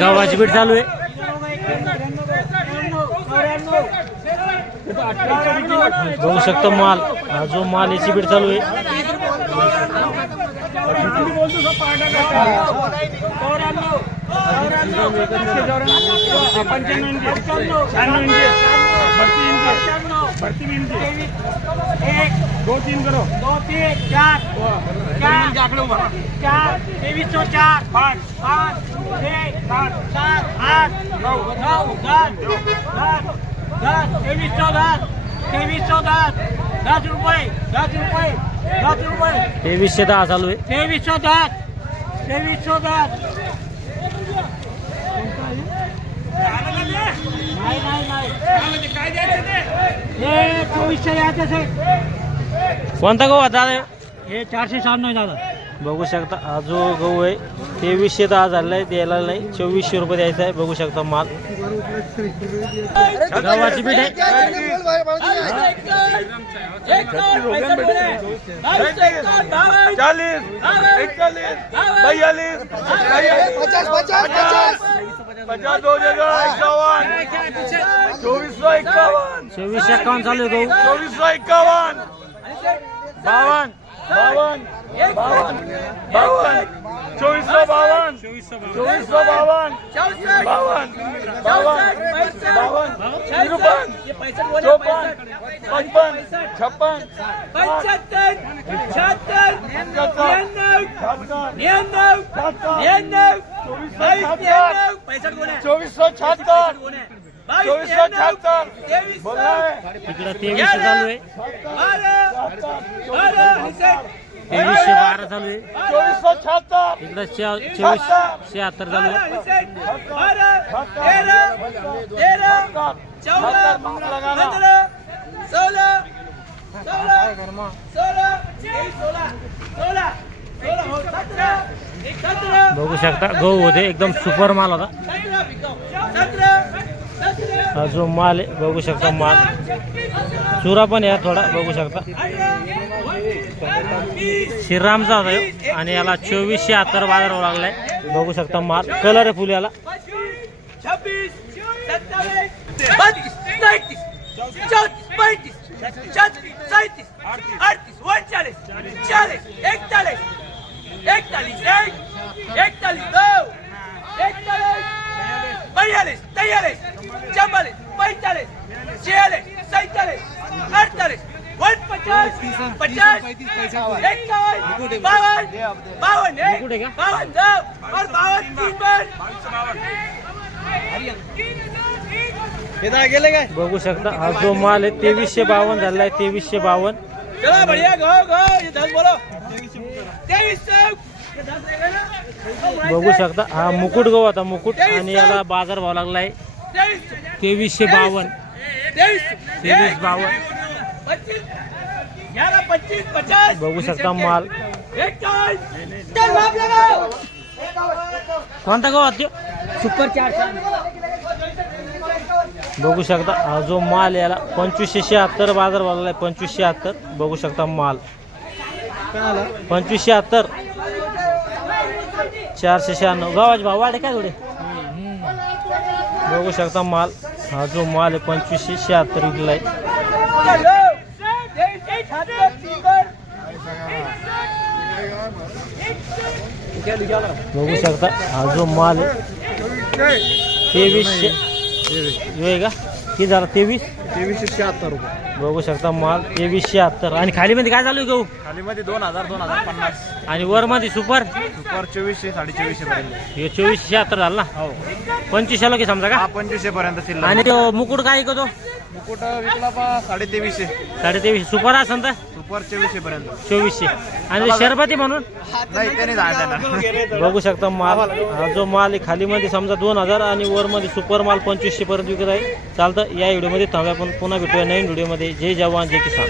गावाची बीट चालू आहे। बघू शकता माल, हा जो माल याची बीट चालू आहे। दो तीन करो, 2 3 4 4 2304 5 5 6 7 8 9 10 2310 10 रुपये 10 रुपये 10 रुपये 2310 चालू आहे। 2310 कोणता गहू आता हे 496 दादा। बघू शकता हा जो गहू आहे 2310 झालेला आहे, द्यायला नाही 2400 रुपये द्यायचा आहे। बघू शकता माल गव्हाची पीठ आहे। 2451 चालू आहे गहू। 2451 52 52 52 52 2452 2452 52 तिकडं 2300 चालू आहे। 2312 चालू आहे। इकडं 2476 चालू आहे। 16 बघू शकता गहू होते एकदम सुपर माल होता। हा जो माल आहे बघू शकता माल चुरा पण आहे थोडा। बघू शकता श्रीरामचा होता ह्यो आणि याला 2476 बाजार भाव लागलाय। बघू शकता माल कलर आहे फुल याला। 26 27 32 34 35 36 37 38 39 40 41 41 41 2 41 42 43 44 45 46 47 48 50 50 51 बघू शकता हा जो माल आहे 2352 झालेला आहे। 2352 चला बढ़िया गो ये 10 बोलो 2300 बघू शकता हा मुकुट गहू आता मुकुट आणि याला बाजार भाव लागला आहे 2352 2352 25 50 बघू शकता माल 41 चल बाप लगाओ कोणता गहू आहे सुपर 400 बघू शकता हा जो माल याला 2576 बाजार भाव लागला आहे। 2576 बघू शकता माल 2576 496 गावाचे भाव वाढे काय थोडे। बघू शकता माल हा जो माल आहे 2576 विकला आहे। बघू शकता हा जो माल आहे 2300 आहे का किती झाला 2376 रुपये। बघू शकता माल 2376 आणि खाली मध्ये काय चालू आहे गहू खाली मध्ये 2000 2050 आणि वर मध्ये सुपर 2400 2450 पर्यंत। हे 2476 झालं ना। हो 2500 की समजा का 2500 पर्यंत शिल्लक। आणि तो मुकुट काय ऐकतो मुकुट विकला पा 2350 2350 सुपर असेल तर सुपर 2400 पर्यंत 2400 आणि शरबती म्हणून नाही त्याने जाणार। बघू शकता माल हा जो माल आहे खाली मध्ये समजा 2000 आणि वर मध्ये सुपर माल 2500 पर्यंत विकत आहे। चालतं या व्हिडिओमध्ये थांबूया, आपण पुन्हा भेटूया नवीन व्हिडिओमध्ये। जय जवान जय किसान।